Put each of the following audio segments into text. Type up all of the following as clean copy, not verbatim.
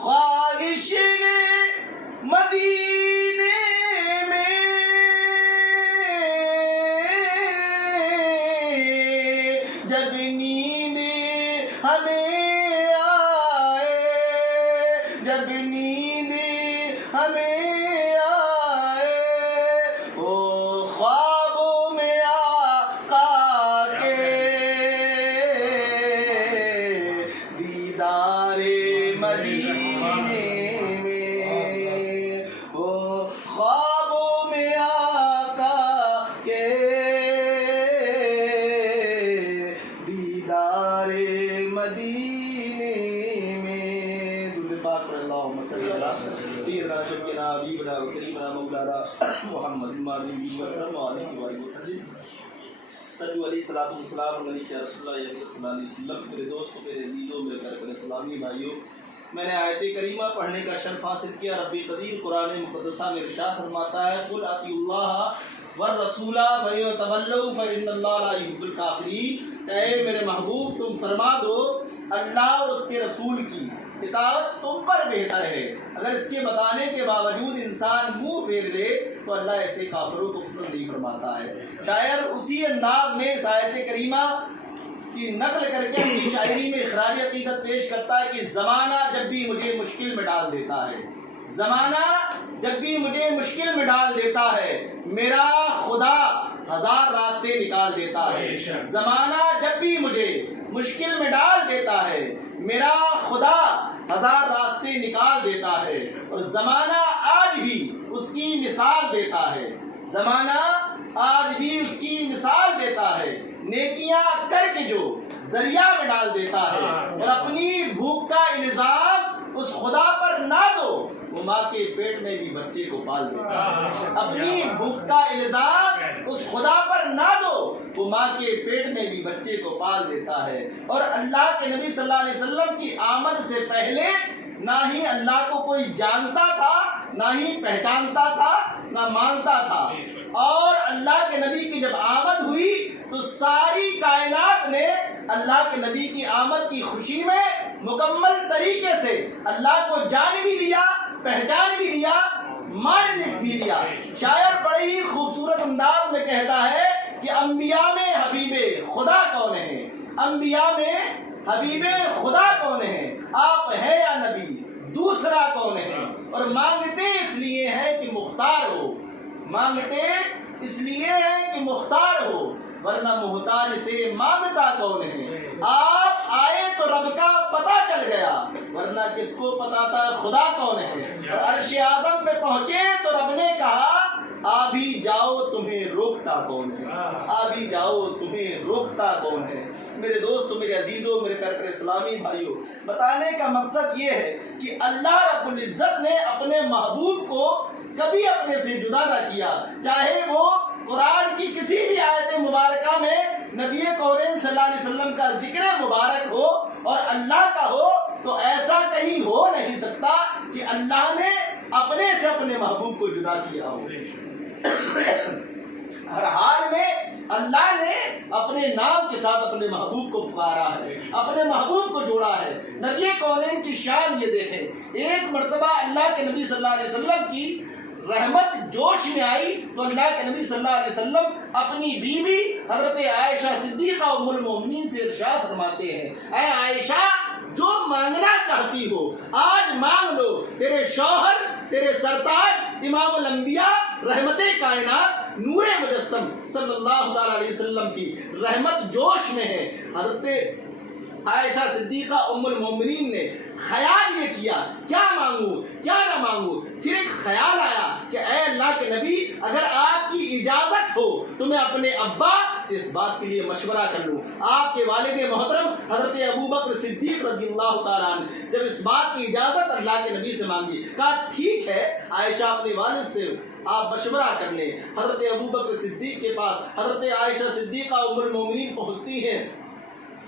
خواہش مدینے میں جب نیند ہمیں آئے، جب نیند ہمیں آئے، او خوابوں میں آقا کے دیدار مدینے میں، او خوابوں میں آقا کے دیدار مدینے میں۔ درود پاک پر اللہم صلی اللہ سیدنا شفیعنا حبیبنا و کریمنا مولانا محمد ماضی وسلم علیہ وسلم۔ صلی علیہ الصلوۃ والسلام علیہ یا رسول اللہ صلی اللہ علیہ وسلم۔ میرے دوستوں، میرے عزیزوں، میرے پیارے اسلامی بھائیوں، میں نے آیت کریمہ پڑھنے کا شرف حاصل کیا۔ رب قدیر قرآن مقدسہ میں ارشاد فرماتا ہے قل اطیعوا اللہ والرسول فإن تولوا فإن اللہ لا يحب الکافرین۔ اے میرے محبوب، تم فرما دو اللہ اور اس کے رسول کی اطاعت تم پر بہتر ہے۔ اگر اس کے بتانے کے باوجود انسان منہ پھیر لے تو اللہ ایسے کافروں کو پسند نہیں فرماتا ہے۔ شاعر اسی انداز میں اس آیت کریمہ کی نقل کر کے اپنی شاعری میں اخراج عقیدت پیش کرتا ہے کہ زمانہ جب بھی مجھے مشکل میں ڈال دیتا ہے، زمانہ جب بھی مجھے مشکل میں ڈال دیتا ہے، میرا خدا ہزار راستے نکال دیتا ہے۔ زمانہ جب بھی مجھے مشکل میں ڈال دیتا ہے، میرا خدا ہزار راستے نکال دیتا ہے، اور زمانہ آج بھی اس کی مثال دیتا ہے، زمانہ آج بھی اس کی مثال دیتا ہے۔ نیکیاں کر کے جو دریا میں ڈال دیتا ہے، اور اپنی بھوک کا الزام اس خدا پر نہ دو، وہ ماں کے پیٹ میں بھی بچے کو پال دیتا ہے۔ اپنی بھوک کا الزام اس خدا پر نہ دو، وہ ماں کے پیٹ میں بھی بچے کو پال دیتا ہے۔ اور اللہ کے نبی صلی اللہ علیہ وسلم کی آمد سے پہلے نہ ہی اللہ کو کوئی جانتا تھا، نہ ہی پہچانتا تھا، نہ مانتا تھا، اور اللہ کے نبی کی جب آمد ہوئی تو ساری کائنات نے اللہ کے نبی کی آمد کی خوشی میں مکمل طریقے سے اللہ کو جان بھی لیا، پہچان بھی لیا، مان بھی لیا۔ شاعر بڑے ہی خوبصورت انداز میں کہتا ہے کہ انبیاء میں حبیب خدا کون ہے، انبیاء میں حبیب خدا کون ہے، آپ ہیں یا نبی دوسرا کون ہے، اور مانگتے اس لیے ہیں کہ مختار ہو، مانگتے اس لیے ہیں کہ مختار ہو، ورنہ محتاج سے مانگتا کون ہے۔ آپ آئے تو رب کا پتہ چل گیا، ورنہ کس کو پتا تھا خدا کون ہے۔ اور عرش اعظم پہ پہنچے تو رب نے کہا آ بھی جاؤ تمہیں روکتا کون ہے، آ بھی جاؤ تمہیں روکتا کون ہے۔ میرے دوستو، میرے عزیزوں، میرے پیارے اسلامی بھائیوں، بتانے کا مقصد یہ ہے کہ اللہ رب العزت نے اپنے محبوب کو کبھی اپنے سے جدا نہ کیا، چاہے وہ قرآن کی کسی بھی آیت مبارکہ میں نبی کریم صلی اللہ علیہ وسلم کا ذکر مبارک ہو اور اللہ کا ہو، تو ایسا کہیں ہو نہیں سکتا کہ اللہ نے اپنے سے اپنے محبوب کو جدا کیا ہو۔ ہر حال میں اللہ نے اپنے نام کے ساتھ اپنے محبوب کو پکارا ہے، اپنے محبوب کو جوڑا ہے۔ نبی کونین کی شان یہ دیکھیں، ایک مرتبہ اللہ کے نبی صلی اللہ علیہ وسلم کی رحمت جوش میں آئی تو اللہ کے نبی صلی اللہ علیہ وسلم اپنی بیوی حضرت عائشہ صدیقہ ام المؤمنین سے ارشاد فرماتے ہیں، اے عائشہ، جو مانگنا چاہتی ہو آج مانگ لو، تیرے شوہر، تیرے سرتاج امام الانبیاء رحمت کائنات نور مجسم صلی اللہ علیہ وسلم کی رحمت جوش میں ہے۔ حضرت عائشہ صدیقہ ام المومنین نے خیال یہ کیا، کیا مانگوں کیا نہ مانگوں۔ پھر ایک خیال آیا کہ اے اللہ کے نبی، اگر آپ کی اجازت ہو تو میں اپنے ابا سے اس بات کے لیے مشورہ کر لوں۔ آپ کے والد محترم حضرت ابوبکر صدیق رضی اللہ تعالیٰ عنہ جب اس بات کی اجازت اللہ کے نبی سے مانگی، کہا ٹھیک ہے عائشہ، اپنے والد سے آپ مشورہ کر لیں۔ حضرت ابوبکر صدیق کے پاس حضرت عائشہ صدیقہ ام المومنین پہنچتی ہیں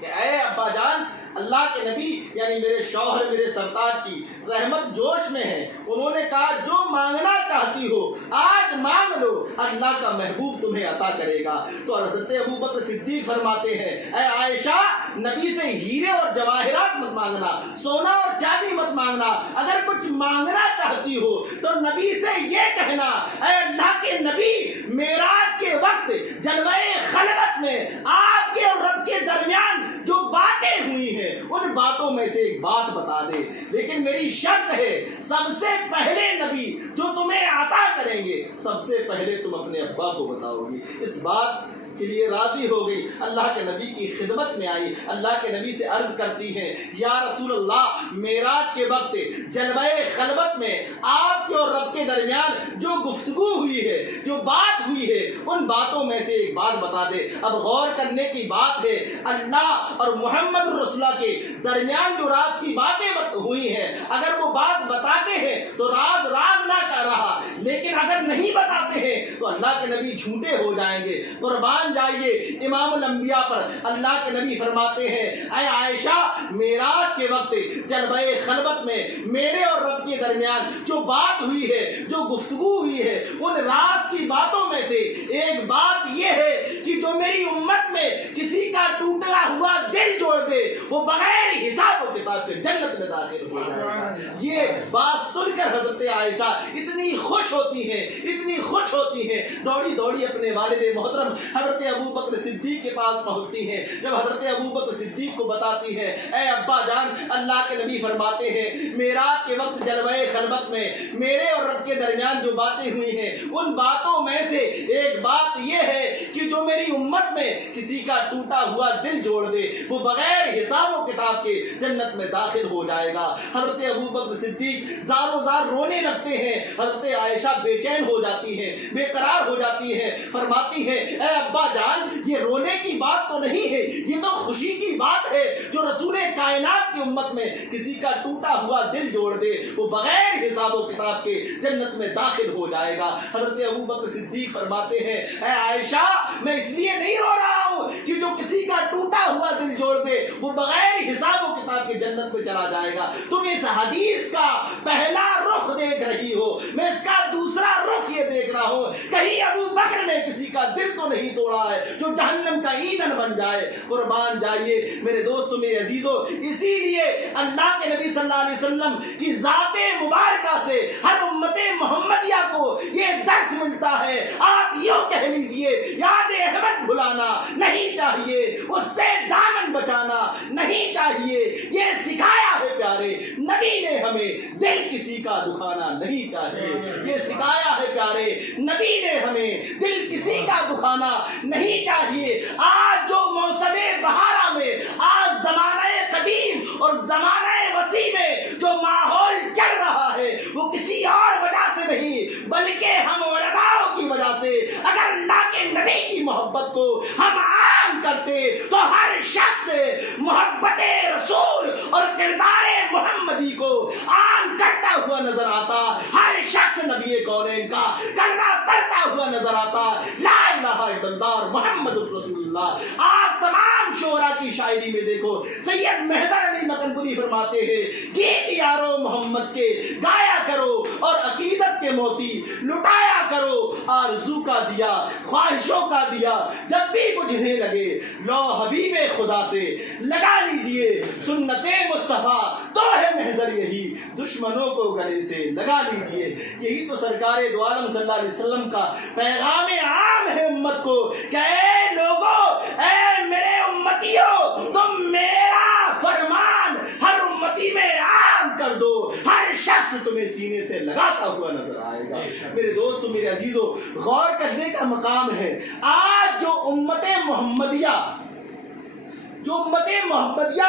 کہ اے ابا جان، اللہ کے نبی یعنی میرے شوہر، میرے سرتاج کی رحمت جوش میں ہے۔ انہوں نے کہا جو مانگنا چاہتی ہو آج مانگ لو، اللہ کا محبوب تمہیں عطا کرے گا۔ تو حضرت ابوبکر صدیق فرماتے ہیں، اے عائشہ، نبی سے ہیرے اور جواہرات مت مانگنا، سونا اور چاندی مت مانگنا، اگر کچھ مانگنا چاہتی ہو تو نبی سے یہ کہنا، اے اللہ کے نبی، معراج کے وقت جلوہ خلوت میں آپ کے اور رب کے درمیان جو باتیں ہوئی ہیں ان باتوں میں سے ایک بات بتا دے، لیکن میری شرط ہے سب سے پہلے نبی جو تمہیں عطا کریں گے سب سے پہلے تم اپنے ابا کو بتاؤ گی۔ اس بات کے لیے راضی ہو گئی، اللہ کے نبی کی خدمت میں آئی، اللہ کے نبی سے عرض کرتی ہیں، یا رسول اللہ، معراج کے وقت جلوہ خلوت میں آپ کے اور رب کے درمیان جو گفتگو ہوئی ہے، جو بات ہوئی ہے، ان باتوں میں سے ایک بات بتا دے۔ اب غور کرنے کی بات ہے، اللہ اور محمد رسول اللہ کے درمیان جو راز کی باتیں ہوئی ہیں، اگر وہ بات بتاتے ہیں تو راز راز نہ کر رہا، لیکن اگر نہیں بتاتے ہیں تو اللہ کے نبی جھوٹے ہو جائیں گے۔ قربان جائیے امام الانبیاء پر، اللہ کے نبی فرماتے ہیں، اے عائشہ، معراج کے وقت جلوہ خلوت میں میرے اور رب کے درمیان جو بات ہوئی ہے، جو گفتگو ہوئی ہے، ان راز کی باتوں میں سے ایک بات یہ ہے کہ جو میری امت میں کسی کا ٹوٹا ہوا دل جوڑ دے وہ بغیر حساب و کتاب کے جنت میں داخل ہو جائے گا۔ یہ بات سن کر حضرت عائشہ اتنی خوش ہوتی ہیں، اتنی خوش ہوتی ہیں، دوڑی دوڑی اپنے والد محترم حضرت ابو بکر صدیق کے پاس پہنچتی ہیں۔ جب حضرت ابو بکر صدیق کو بتاتی ہیں، اے ابا جان، اللہ کے نبی فرماتے ہیں معراج کے وقت جلوہ خلوت میں میرے اور رب کے درمیان جو باتیں ہوئی ہیں ان باتوں میں سے ایک بات یہ ہے کہ جو میری امت میں کسی کا ٹوٹا ہوا دل جوڑ دے وہ بغیر حساب و کتاب کے جنت میں داخل ہو جائے گا۔ حضرت ابو بکر صدیق زار و زار رونے لگتے ہیں، حضرت عائشہ بے چین ہو جاتی ہیں، بے قرار ہو جاتی ہیں، فرماتی ہیں، اے ابا جان، یہ رونے کی بات تو نہیں ہے، یہ تو خوشی کی بات ہے، جو رسول کائنات کی امت میں کسی کا ٹوٹا ہوا دل جوڑ دے وہ بغیر حساب و کتاب کے جنت میں داخل ہو جائے گا۔ حضرت ابو بکر صدیق فرماتے ہیں، اے عائشہ، میں اس لیے نہیں رو رہا ہوں کہ جو کسی کا ٹوٹا ہوا دل جوڑ دے وہ بغیر حساب و کتاب کے جنت میں چلا جائے گا۔ تم اس حدیث کا پہلا رخ دیکھ رہی ہو، میں اس کا دوسرا رخ یہ دیکھ رہا ہوں، کہیں ابو بکر نے کسی کا دل تو نہیں توڑا ہے جو جہنم کا ایندھن بن جائے۔ قربان جائیے میرے دوستو، میرے عزیزو، اسی لیے اللہ کے نبی صلی اللہ علیہ وسلم کی ذات مبارکہ سے ہر امت محمدیہ کو یہ درس ملتا ہے۔ آپ یوں کہہ لیجئے، یاد احمد بھلانا نہیں چاہیے، اس سے دامن بچانا نہیں چاہیے، یہ سکھایا ہے پیارے نبی نے ہمیں، دل کسی کا دکھانا نہیں چاہیے، یہ سکھایا ہے پیارے نبی نے ہمیں، دل کسی کا دکھانا نہیں چاہیے۔ آج جو موسم بہارا میں، آج زمانہ قدیم اور زمانہ وسیع میں جو ماحول چل رہا ہے وہ کسی اور وجہ سے نہیں بلکہ ہم علماء کی وجہ سے، اگر اللہ کے نبی کی محبت کو ہم عام کرتے تو ہر شخص محبت رسول اور کردار محمدی کو عام کرتا ہوا نظر آتا، ہر شخص نبی کونین کا کلمہ پڑھتا ہوا نظر آتا، لا الہ الا اللہ محمد رسول اللہ۔ آپ تمام شعراء کی شاعری میں دیکھو، سید محضر علی مکن پوری فرماتے ہیں، گیت یارو محمد کے گایا کرو اور عقیدت کے موتی لٹایا کرو، آرزو کا دیا خواہشوں کا دیا جب بھی بجھنے لگے لو حبیب خدا سے لگا لیجئے، سنت مصطفیٰ تو ہے محضر یہی، دشمنوں کو گلے سے لگا لیجئے۔ یہی تو سرکار دو عالم صلی اللہ علیہ وسلم کا پیغام عام ہے امت کو کہ اے لوگو، اے میرے امتیوں، تم میرا فرمان ہر امتی میں عام کر دو، ہر شخص تمہیں سینے سے لگاتا ہوا نظر آئے گا۔ میرے دوستو، میرے عزیزو، غور کرنے کا مقام ہے، آج جو امت محمدیہ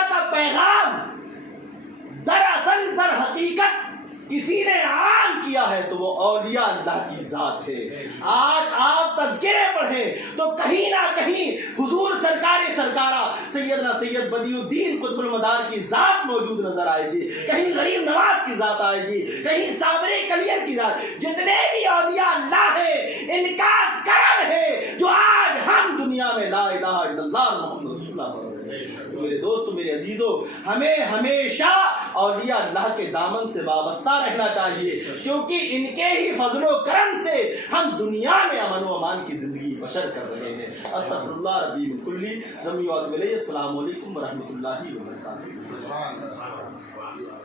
کا پیغام دراصل در حقیقت کسی نے عام کیا ہے تو وہ اولیاء اللہ کی ذات ہے۔ آج آپ تذکرے پڑھیں تو کہیں نہ کہیں حضور سرکارہ سیدنا سید بدیع الدین قطب المدار کی ذات موجود نظر آئے گی، کہیں غریب نواز کی ذات آئے گی، کہیں صابر کلیر کی ذات۔ جتنے بھی اولیاء اللہ ہیں ان کا کرم ہے جو آج ہم دنیا میں لا الہ الا اللہ محمد رسول اللہ۔ میرے دوستو، میرے عزیزو، ہمیں ہمیشہ اولیاء اللہ کے دامن سے وابستہ رہنا چاہیے، کیونکہ ان کے ہی فضل و کرم سے ہم دنیا میں امن و امان کی زندگی بشر کر رہے ہیں۔ استغفر اللہ ربی من کلی ذنب واتوب الیہ۔ السلام علیکم ورحمۃ اللہ وبرکاتہ۔